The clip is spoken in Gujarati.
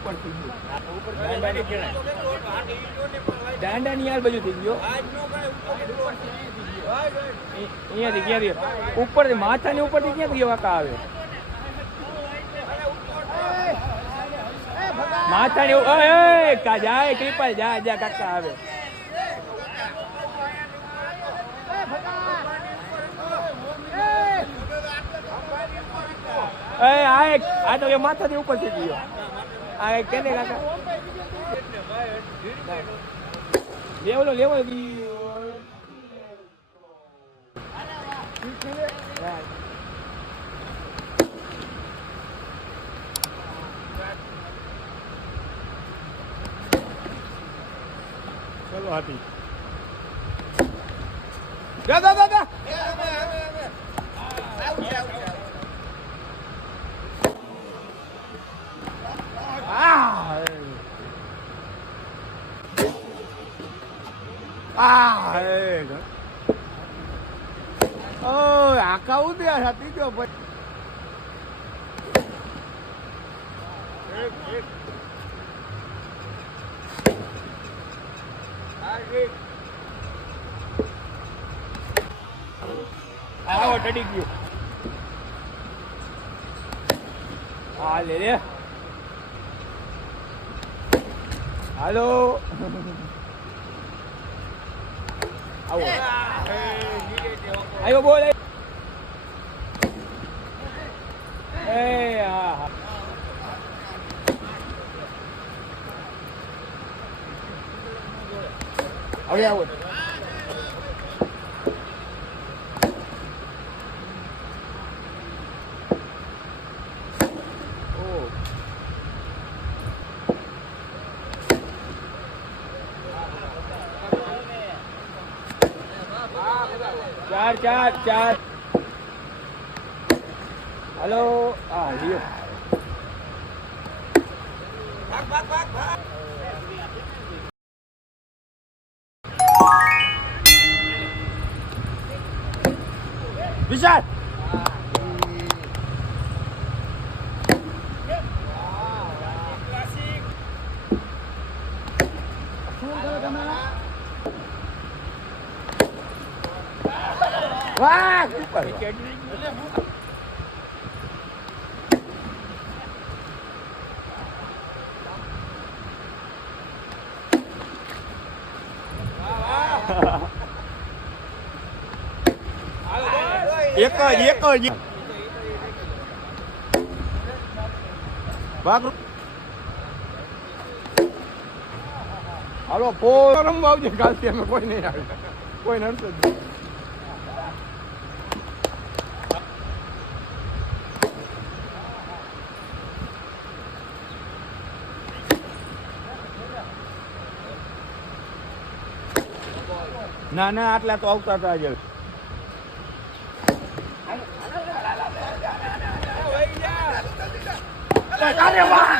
ઉપર થઈ ગયું. દાંડા ની યાર બાજુ થઈ ગયો. અહીંયાથી ક્યાંથી ઉપરથી માથાની ઉપરથી ક્યાંથી વાંકા આવે? માથાની કા જાય કૃપાલ જા કાકા આવે. આ તો માથાથી ઉપર થઈ ગયો. આ કેને કાકા લેવો ચલો હાથી દાદા આકા ઉદ્યા હતી જો આવો ટડી ગયો. હા લે હાલો આવો આવ્યો બોલ. હા હવે આવો. ચાર હલો હા લ્યો વિશાલ વાહ super એક જ ભાગ હાલો પોર રમવા આવજે. કાલથી અમે કોઈ નહીં આવે, કોઈ નડતો જ નહીં. ના આટલા તો આવતા હતા આજે. અરે વાહ